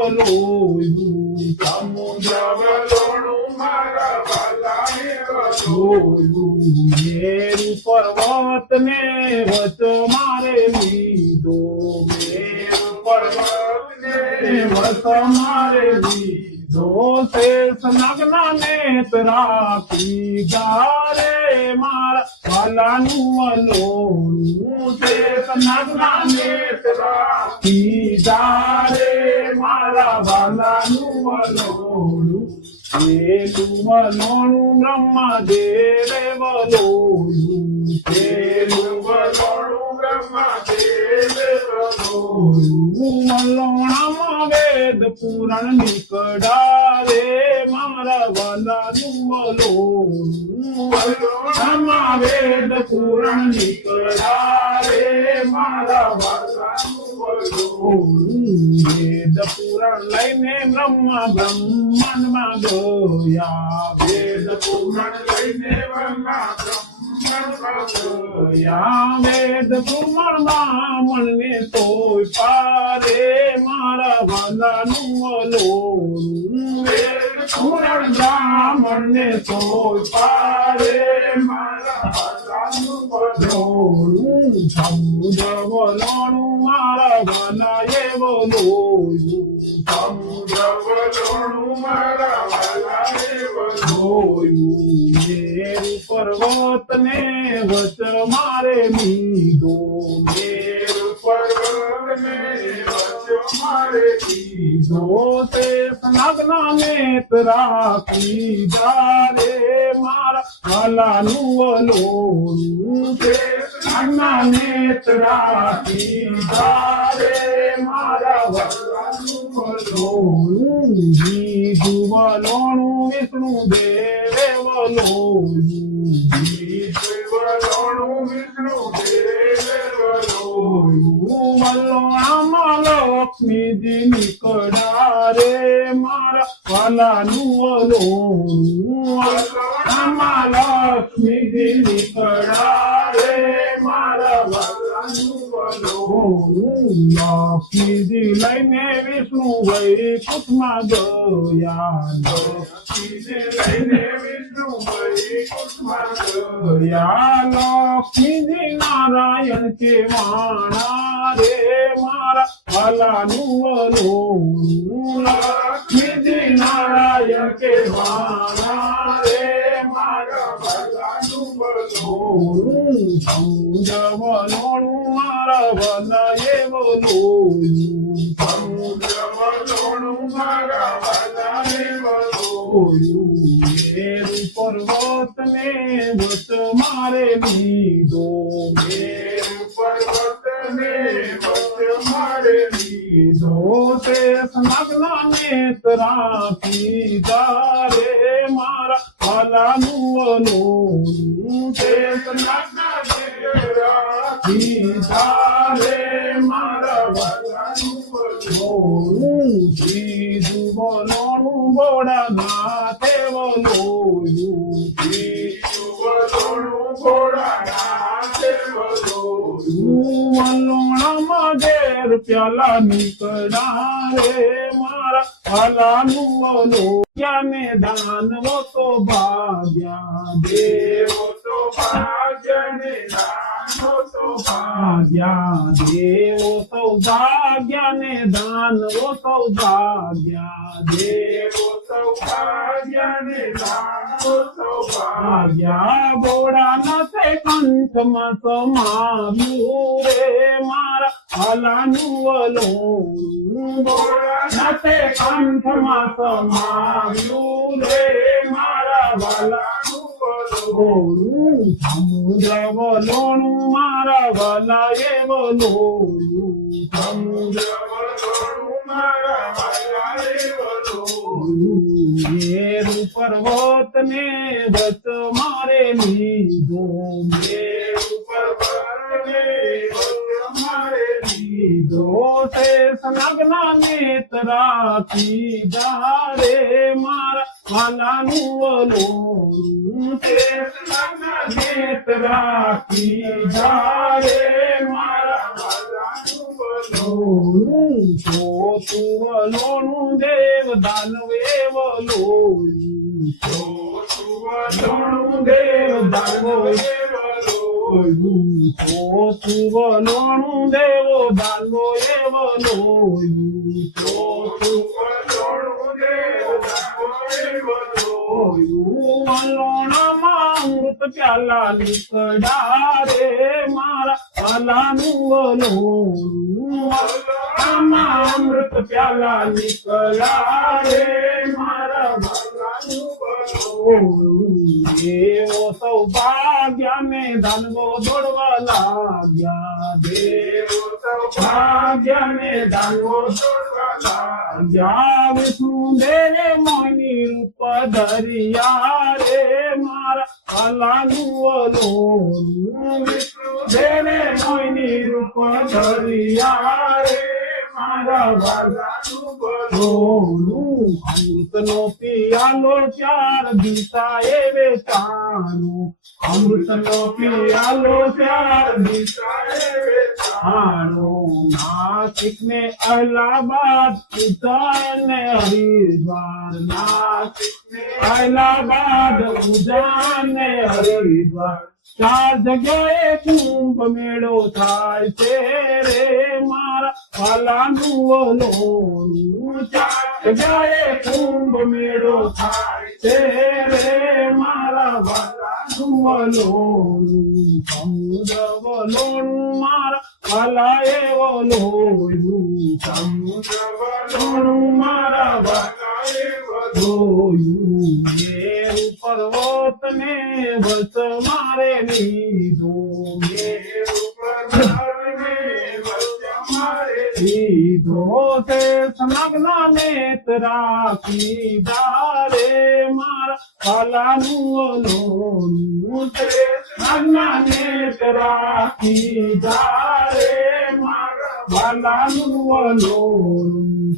વલોયું સમુદ્ર વલોણું મારા વાલાએ વલોયું મેરુ પર્વત ને વચ મારે લીધો મેરુ પર્વત ને વચ મારે લીધો શેષ નાગના નેત્ર રાખી ગારે મારા વાલાનું વલોણું શેષ નાગના નેત્ર રાખી ગારે મારા વાલાનું વલોણું પેલું વલોણું બ્રહ્મદેવે વલોયું પેલું વલોણું બ્રહ્મદેવે વલોયું વલોણામાં વેદ પુરાણ નીકળારે મારા વાલાનું વલોયું વલોણામાં વેદ પુરાણ નીકળારે મારા વાલાનું વલોયું વેદ પુરાણ લઈને બ્રહ્માંડમાં ગયા વેદ પુરાણ લઈને બ્રહ્માંડમાં ગયા વેદ પુરાણમાં મનને તોય પારે મારા વાલાનું વલોયું વેદ પુરાણ બ્રાહ્મણને તોય પારે મારા વાલાનું વલોયું સમુદ્ર વલોણું મારા વાલાએ વલોયું સમુદ્ર વલોણું મારા વાલાએ વલોયું મેરુ પર્વત ને વચ મારે લીધો મેરુ પર્વત ને વચ મારે લીધો શેષ નાગના નેત્ર રાખી જારે મારા વાલાનું વલોયું શેષ નાગના નેત્ર રાખી જારે મારા વાલાનું વલોયું બીજું વલોણું વિષ્ણુ દેવે વલોયું બીજું વલોણું વિષ્ણુ દેવે વલોયું વલોણામાં લક્ષ્મીજી નીકળ્યા રે મારા વાલાનું વલોયું વલોણામાં લક્ષ્મીજી નીકળ્યા રે મારા વાલાનું વલોયું લક્ષ્મીજી લઈને વિષ્ણુ વૈકુંઠમાં ગયા લક્ષ્મીજી લઈને વિષ્ણુ વૈકુંઠમાં ગયા લક્ષ્મીજી નારાયણ કે વાણા રે મારા વાલાનું વલોયું લક્ષ્મીજી નારાયણ કે વાણા રે મારા વાલાનું વલોયું સમુદ્ર વલોણું મારા વાલાએ વલોયું સમુદ્ર વલોણું મારા વાલાએ વલોયું મેરુ પર્વત ને વચ મારે લીધો મેરુ પર્વત ને વચ મારે લીધો શેષ નાગના નેત્ર રાખી જારે મારા વાલાનું વલોયું શેષ નાગના નેત્ર રાખી જારે મારા વાલાનું વલોયું બીજું વલોણું ભોળાનાથે વલોયું બીજું વલોણું ભોળાનાથે વલોયું વલોણામાં ઘેર પ્યાલા નીકળ્યા રે મારા વાલાનું વલોયું ને દાનવો તો ભાગ્યા દેવો તો ભાગ્ય ને દાનવો તો ભાગ્યા દેવો સૌભાગ્યા ને દાનવો સૌભાગ્યા દેવો સૌભાગ્યા ને દાનવો સૌભાગ્યા ભોળાનાથે કંઠમાં સમાવ્યું રે મારા વાલાનું વલોયું ભોળાનાથે કંઠમાં સમાવ્યું રે મારા વાલાનું વલોયું સમુદ્ર વલોણું મારા વાલાએ વલોયું સમુદ્ર વલોણું મારા વાલાએ વલોયું મેરુ પર્વત ને વચ મારે લીધો મેરુ પર્વત ને વચ મારે લીધો શેષ નાગના નેત્ર રાખી જારે મારા વાલાનું વલોયું શેષ નાગના નેત્ર રાખી જારે મારા વાલાનું વલોણું ચોથું વલોણું દેવ દાનવે વલોયું વલોણું દેવ દાનવે વલોયું ચોથું વલોણું દેવ દાનવે વલોયું ચોથું વલોણું દેવ દાનવે વલોયું વલોણામાં અમૃત પ્યાલા નીકળ્યા રે મારા વાલાનું વલોણું વલોણામાં અમૃત પ્યાલા નીકળ્યા રે મારા વાલાનું વલોણું એવો સૌભાગ્યને દાનવો દોડવા લાગ્યા દેવો સૌભાગ્યને દાનવો દોડવા લાગ્યા વિષ્ણુ દેવે મોહિની રૂપ ધરિયા રે મારા વાલાનું વલોણું વિષ્ણુ દેવે મોહિની રૂપ ધરિયા રે મારા વાલાનું વલોણું અમૃતનો પિયાલો ચાર દિશા એ વેચાનું અમૃતનો પિયાલો ચાર દિશા એ વેચાનું નાસિક ને અલ્હાબાદ ઉજ્જૈન ને હરિદ્વાર નાસિક ને અલ્હાબાદ ઉજ્જૈન ને હરિદ્વાર ચાર જગ્યાએ કુંભ મેળો થાય છે રે મારા વાલાનું વલોણું ચાર જગ્યાએ કુંભ મેળો થાય છે રે મારા વાલાનું વલોણું સમુદ્ર વલોણું મારા વાલાએ વલોયું સમુદ્ર વલોણું મારા વાલાએ વલોયું મેરુ પર્વત ને વસ મારે લીધો મેરુ પર્વત ને વસ મારે લીધો તે સંલગ્ન નેત રાખી રે મારા વાલાનું વલોણું તે સંલગ્ન નેત રાખી રે મારા વાલાનું વલોણું